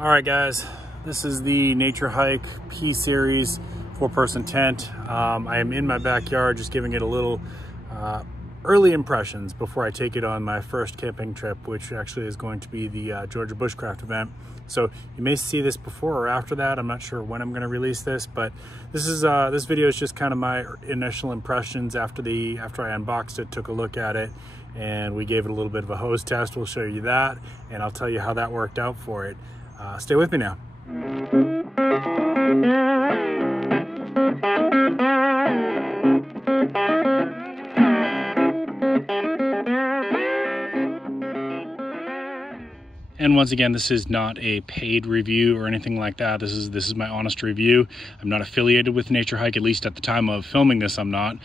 All right, guys, this is the Naturehike P-Series 4-person tent. I am in my backyard just giving it a little early impressions before I take it on my first camping trip, which actually is going to be the Georgia Bushcraft event. So you may see this before or after that. I'm not sure when I'm going to release this, but this is this video is just kind of my initial impressions after I unboxed it, took a look at it, and we gave it a little bit of a hose test. We'll show you that, and I'll tell you how that worked out for it. Stay with me now. And once again, this is not a paid review or anything like that. This is my honest review. I'm not affiliated with Naturehike, at least at the time of filming this, I'm not.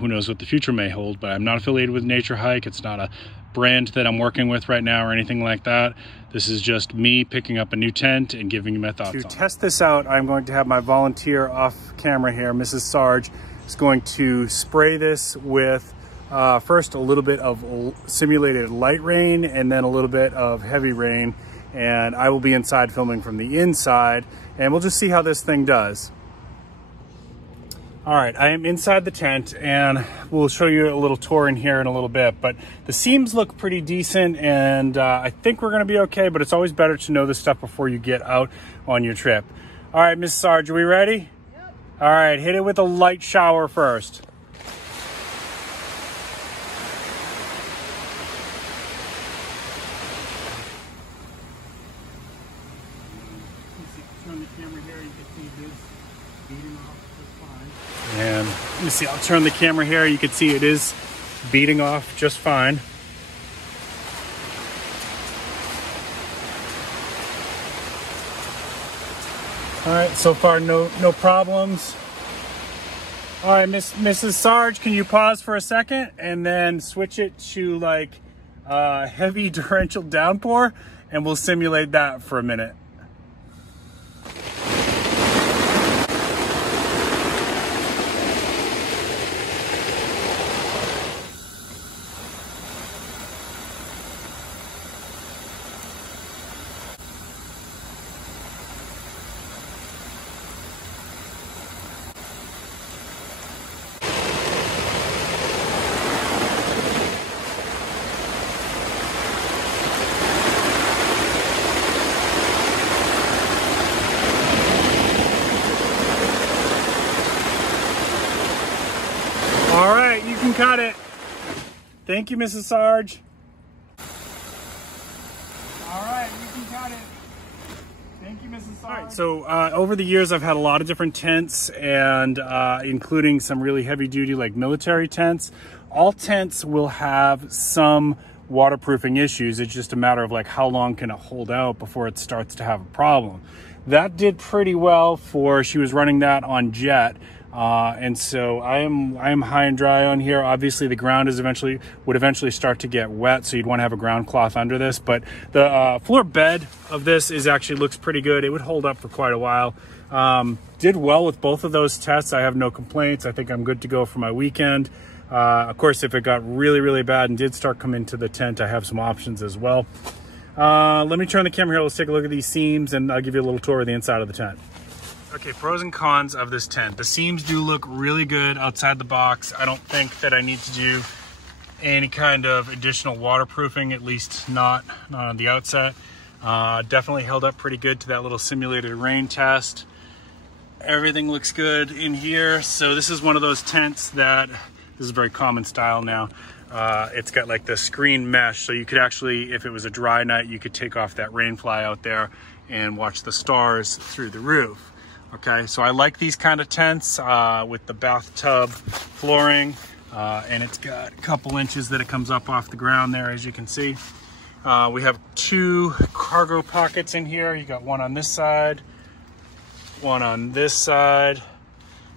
Who knows what the future may hold, but I'm not affiliated with Naturehike. It's not a brand that I'm working with right now or anything like that. This is just me picking up a new tent and giving you my thoughts on it. To test this out, I'm going to have my volunteer off camera here, Mrs. Sarge, is going to spray this with first a little bit of simulated light rain and then a little bit of heavy rain, and I will be inside filming from the inside, and we'll just see how this thing does. All right, I am inside the tent and we'll show you a little tour in here in a little bit, but the seams look pretty decent, and I think we're gonna be okay, but it's always better to know this stuff before you get out on your trip. All right, Miss Sarge, are we ready? Yep. All right, hit it with a light shower first. Turn the camera here, you can see this beating off just fine. And let me see, I'll turn the camera here, you can see it is beating off just fine. All right, so far no problems. All right, Mrs. Sarge, can you pause for a second and then switch it to like heavy torrential downpour, and we'll simulate that for a minute. All right, you can cut it. Thank you, Mrs. Sarge. All right, you can cut it. Thank you, Mrs. Sarge. All right, so over the years, I've had a lot of different tents, and including some really heavy duty like military tents. All tents will have some waterproofing issues. It's just a matter of like how long can it hold out before it starts to have a problem. That did pretty well for, she was running that on jet. And so I am high and dry on here. Obviously the ground would eventually start to get wet, so you'd want to have a ground cloth under this, but the floor bed of this looks pretty good. It would hold up for quite a while. Did well with both of those tests. I have no complaints. I think I'm good to go for my weekend. Of course, if it got really bad and did start coming into the tent, I have some options as well. Let me turn the camera here. Let's take a look at these seams, and I'll give you a little tour of the inside of the tent. Okay, pros and cons of this tent. The seams do look really good outside the box. I don't think that I need to do any kind of additional waterproofing, at least not on the outset. Definitely held up pretty good to that little simulated rain test. Everything looks good in here. So this is one of those tents that, this is a very common style now. It's got like the screen mesh, so you could actually, if it was a dry night, you could take off that rain fly out there and watch the stars through the roof. Okay, so I like these kind of tents with the bathtub flooring, and it's got a couple inches that it comes up off the ground there, as you can see. We have two cargo pockets in here. You got one on this side, one on this side.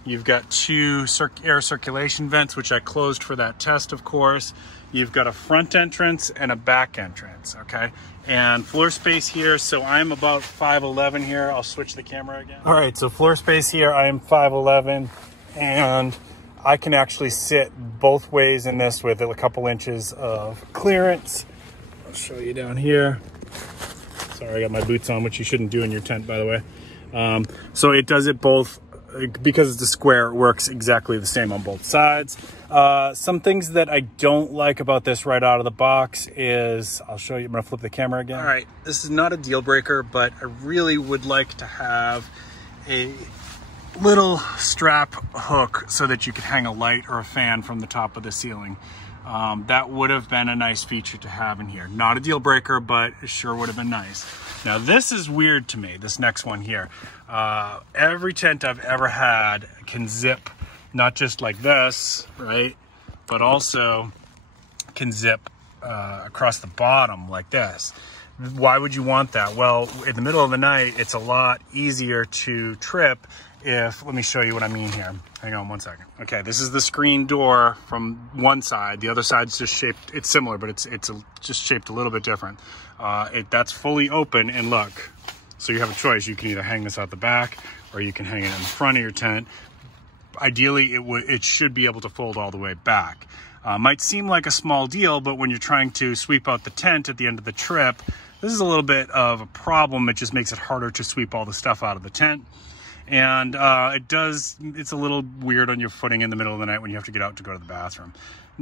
You've got two air circulation vents, which I closed for that test, of course. You've got a front entrance and a back entrance, okay? And floor space here, so I'm about 5'11" here. I'll switch the camera again. All right, so floor space here, I am 5'11", and I can actually sit both ways in this with a couple inches of clearance. I'll show you down here. Sorry, I got my boots on, which you shouldn't do in your tent, by the way. So it does it both, because it's a square, it works exactly the same on both sides. Some things that I don't like about this right out of the box is, I'll show you, I'm gonna flip the camera again. All right, this is not a deal breaker, but I really would like to have a little strap hook so that you could hang a light or a fan from the top of the ceiling. That would have been a nice feature to have in here. Not a deal breaker, but it sure would have been nice. Now this is weird to me, this next one here. Every tent I've ever had can zip, not just like this, right? But also can zip across the bottom like this. Why would you want that? Well, in the middle of the night, it's a lot easier to trip if, let me show you what I mean here. Hang on one second. Okay, this is the screen door from one side. The other side's just shaped, it's similar, but it's just shaped a little bit different. That's fully open, and look, so you have a choice. You can either hang this out the back or you can hang it in the front of your tent. Ideally, it should be able to fold all the way back. Might seem like a small deal, but when you're trying to sweep out the tent at the end of the trip, this is a little bit of a problem. It just makes it harder to sweep all the stuff out of the tent. And it's a little weird on your footing in the middle of the night when you have to get out to go to the bathroom.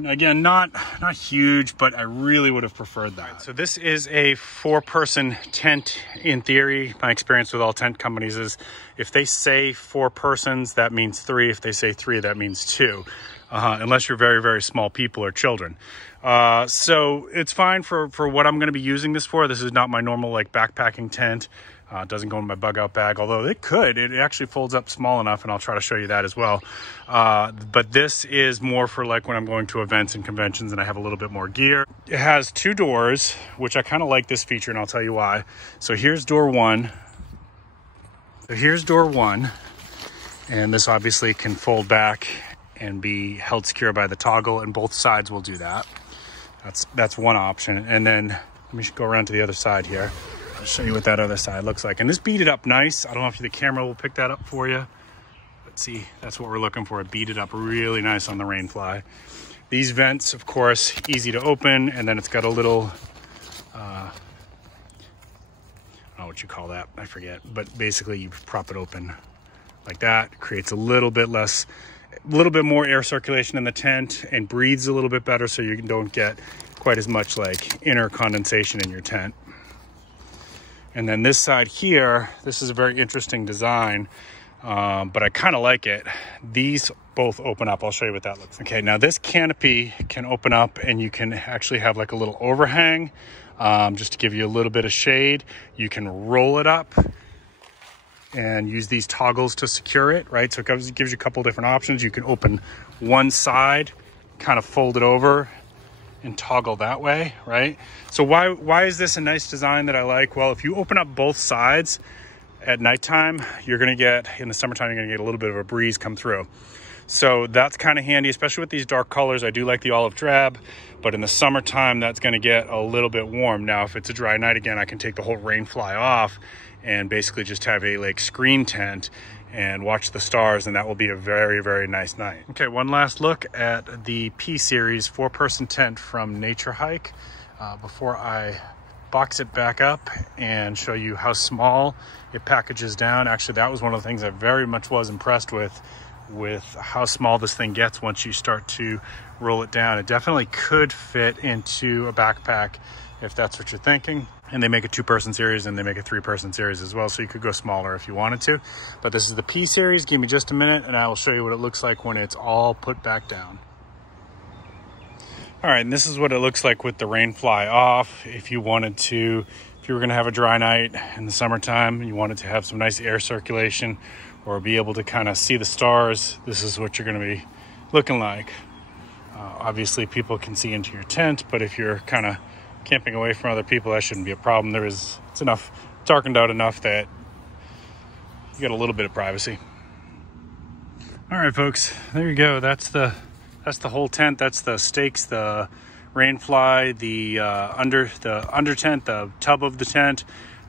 Again, not huge, but I really would have preferred that. Right, so this is a 4-person tent in theory. My experience with all tent companies is if they say 4 persons, that means 3. If they say 3, that means 2. Unless you're very, very small people or children. So it's fine for what I'm gonna be using this for. This is not my normal like backpacking tent. It doesn't go in my bug out bag, although it could. It actually folds up small enough, and I'll try to show you that as well. But this is more for like when I'm going to events and conventions and I have a little bit more gear. It has 2 doors, which I kind of like this feature, and I'll tell you why. So here's door 1. So here's door 1, and this obviously can fold back and be held secure by the toggle, and both sides will do that. That's one option. And then let me go around to the other side here. I'll show you what that other side looks like. And this beaded up nice. I don't know if the camera will pick that up for you. Let's see, that's what we're looking for. It beaded up really nice on the Rainfly. These vents, of course, easy to open, and then it's got a little, I don't know what you call that, I forget. But basically you prop it open like that. It creates a little bit more air circulation in the tent and breathes a little bit better, so you don't get quite as much like inner condensation in your tent. And then this side here, this is a very interesting design, but I kind of like it. These both open up. I'll show you what that looks like. Okay, now this canopy can open up, and you can actually have like a little overhang just to give you a little bit of shade. You can roll it up and use these toggles to secure it, right? So it gives you a couple different options. You can open one side, kind of fold it over, and toggle that way, right? So why is this a nice design that I like? Well, if you open up both sides at nighttime, you're gonna get, in the summertime, you're gonna get a little bit of a breeze come through. So that's kind of handy, especially with these dark colors. I do like the olive drab, but in the summertime, that's gonna get a little bit warm. Now, if it's a dry night, again, I can take the whole Rainfly off and basically just have a like screen tent and watch the stars, and that will be a very, very nice night. Okay, one last look at the P-Series 4-person tent from Naturehike before I box it back up and show you how small it packages down. Actually, that was one of the things I very much was impressed with how small this thing gets once you start to roll it down. It definitely could fit into a backpack if that's what you're thinking. And they make a 2-person series, and they make a 3-person series as well, so you could go smaller if you wanted to. But this is the P-Series. Give me just a minute, and I will show you what it looks like when it's all put back down. All right, and this is what it looks like with the Rainfly off. If you were gonna have a dry night in the summertime, you wanted to have some nice air circulation or be able to kind of see the stars, this is what you're gonna be looking like. Obviously, people can see into your tent, but if you're kind of camping away from other people, that shouldn't be a problem. It's enough, darkened out enough that you get a little bit of privacy. All right, folks, there you go. That's the whole tent. That's the stakes, the Rainfly, the under tent, the tub of the tent,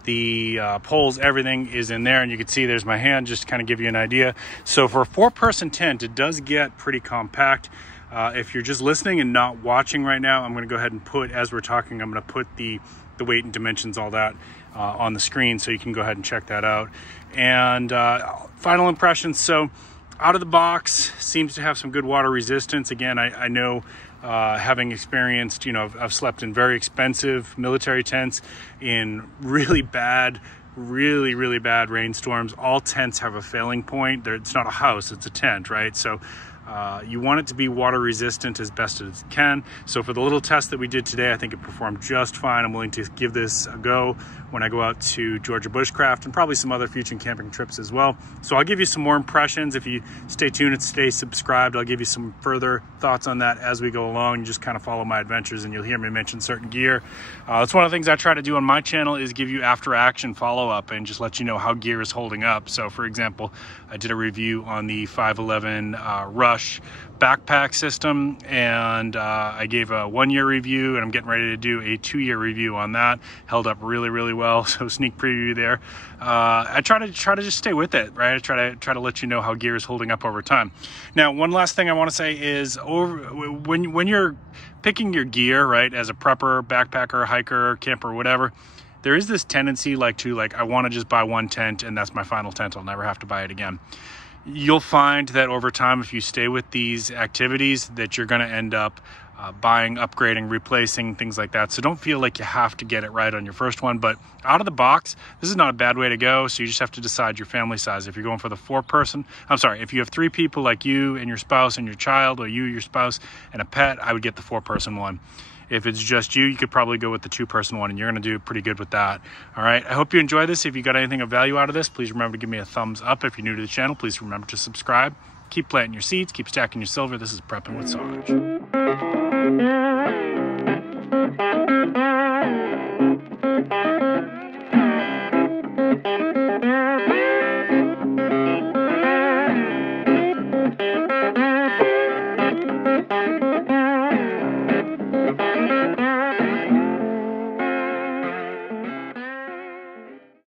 the poles, everything is in there, and you can see there's my hand just to kind of give you an idea. So for a 4-person tent, it does get pretty compact. If you're just listening and not watching right now, I'm going to go ahead and put, as we're talking, I'm going to put the weight and dimensions, all that on the screen, so you can go ahead and check that out. And final impressions. So out of the box, seems to have some good water resistance. Again, I know, having experienced, you know, I've slept in very expensive military tents in really bad rainstorms. All tents have a failing point. It's not a house, it's a tent, right? So you want it to be water resistant as best as it can. So for the little test that we did today, I think it performed just fine. I'm willing to give this a go when I go out to Georgia Bushcraft and probably some other future camping trips as well. So I'll give you some more impressions. If you stay tuned and stay subscribed, I'll give you some further thoughts on that as we go along. You just kind of follow my adventures and you'll hear me mention certain gear. That's one of the things I try to do on my channel, is give you after action follow-up and just let you know how gear is holding up. So for example, I did a review on the 511 Rush backpack system, and I gave a 1-year review, and I'm getting ready to do a 2-year review on that. Held up really well, so sneak preview there. I try to just stay with it, right? I try to let you know how gear is holding up over time. Now, one last thing I want to say is, when you're picking your gear, right, as a prepper, backpacker, hiker, camper, whatever, there is this tendency I want to just buy one tent and that's my final tent. I'll never have to buy it again. You'll find that over time, if you stay with these activities, that you're going to end up buying, upgrading, replacing, things like that. So don't feel like you have to get it right on your first one. But out of the box, this is not a bad way to go. So you just have to decide your family size. If you're going for the 4-person, if you have 3 people like you and your spouse and your child, or you, your spouse, and a pet, I would get the 4-person one. If it's just you, you could probably go with the 2-person one, and you're going to do pretty good with that. All right. I hope you enjoy this. If you got anything of value out of this, please remember to give me a thumbs up. If you're new to the channel, please remember to subscribe. Keep planting your seeds. Keep stacking your silver. This is Prepping with Sarge.